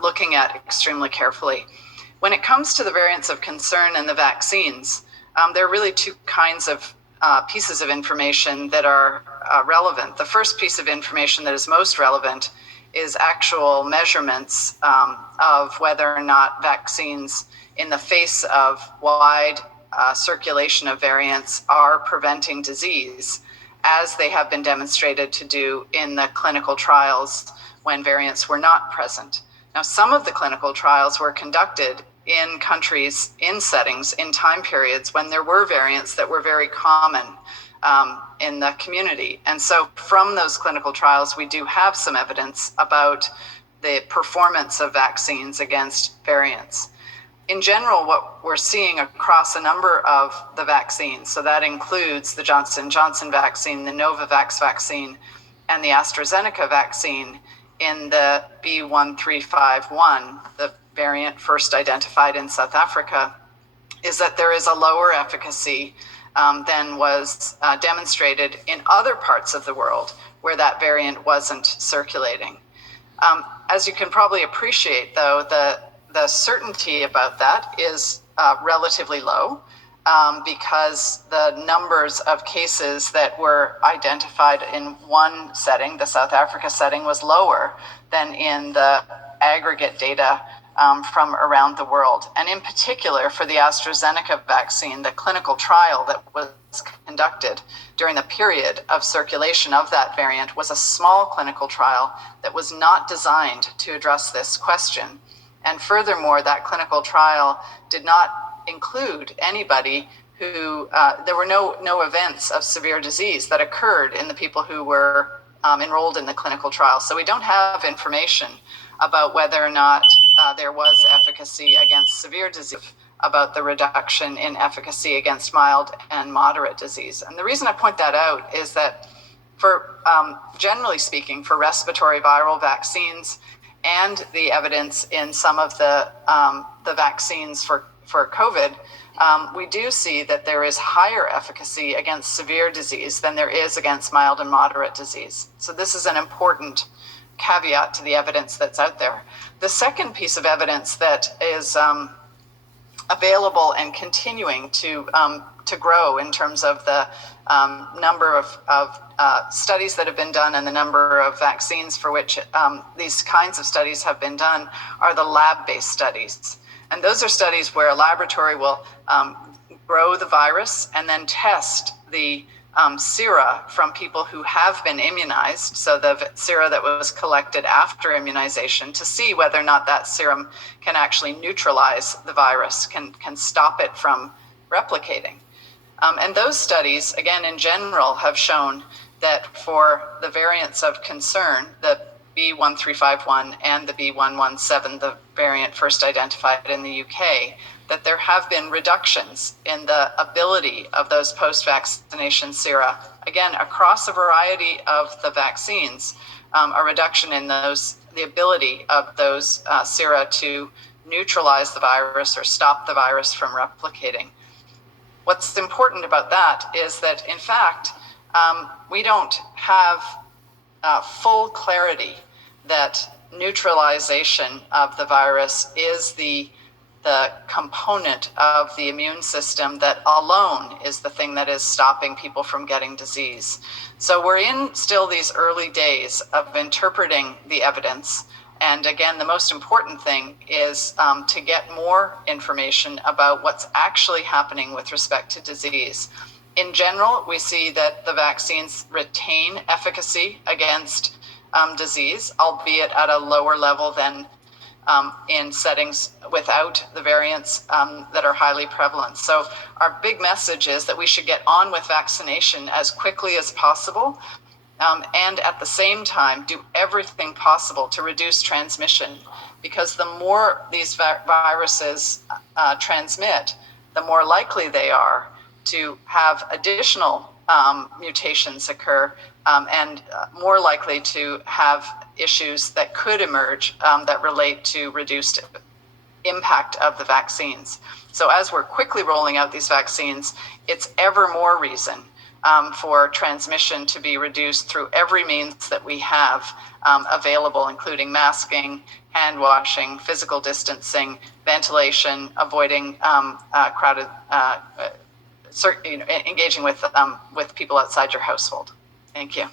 looking at extremely carefully. When it comes to the variants of concern and the vaccines, there are really two kinds of pieces of information that are relevant. The first piece of information that is most relevant is actual measurements of whether or not vaccines, in the face of wide circulation of variants, are preventing disease, as they have been demonstrated to do in the clinical trials when variants were not present. Now, some of the clinical trials were conducted in countries, in settings, in time periods when there were variants that were very common in the community. And so from those clinical trials, we do have some evidence about the performance of vaccines against variants. In general, what we're seeing across a number of the vaccines, so that includes the Johnson & Johnson vaccine, the Novavax vaccine, and the AstraZeneca vaccine in the B1351, the variant first identified in South Africa, is that there is a lower efficacy than was demonstrated in other parts of the world where that variant wasn't circulating. As you can probably appreciate, though, the certainty about that is relatively low because the numbers of cases that were identified in one setting, the South Africa setting, was lower than in the aggregate data from around the world. And in particular, for the AstraZeneca vaccine, the clinical trial that was conducted during the period of circulation of that variant was a small clinical trial that was not designed to address this question. And furthermore, that clinical trial did not include anybody who, there were no events of severe disease that occurred in the people who were enrolled in the clinical trial. So we don't have information about whether or not there was efficacy against severe disease, about the reduction in efficacy against mild and moderate disease. And the reason I point that out is that for, generally speaking, for respiratory viral vaccines and the evidence in some of the vaccines for COVID, we do see that there is higher efficacy against severe disease than there is against mild and moderate disease. So this is an important caveat to the evidence that's out there. The second piece of evidence that is available and continuing to grow in terms of the number of studies that have been done and the number of vaccines for which these kinds of studies have been done are the lab-based studies. And those are studies where a laboratory will grow the virus and then test the sera from people who have been immunized, so the sera that was collected after immunization, to see whether or not that serum can actually neutralize the virus, can stop it from replicating. And those studies, again, in general, have shown that for the variants of concern, the B1351 and the B117, the variant first identified in the UK, that there have been reductions in the ability of those post-vaccination sera, again, across a variety of the vaccines, a reduction in the ability of those sera to neutralize the virus or stop the virus from replicating. What's important about that is that, in fact, we don't have full clarity that neutralization of the virus is the component of the immune system that alone is the thing that is stopping people from getting disease. So we're in still these early days of interpreting the evidence. And again, the most important thing is to get more information about what's actually happening with respect to disease. In general, we see that the vaccines retain efficacy against disease, albeit at a lower level than in settings without the variants that are highly prevalent. So our big message is that we should get on with vaccination as quickly as possible, and at the same time do everything possible to reduce transmission, because the more these viruses transmit, the more likely they are to have additional mutations occur, and more likely to have issues that could emerge that relate to reduced impact of the vaccines. So as we're quickly rolling out these vaccines, it's ever more reason for transmission to be reduced through every means that we have available, including masking, hand washing, physical distancing, ventilation, avoiding crowded, engaging with people outside your household. Thank you.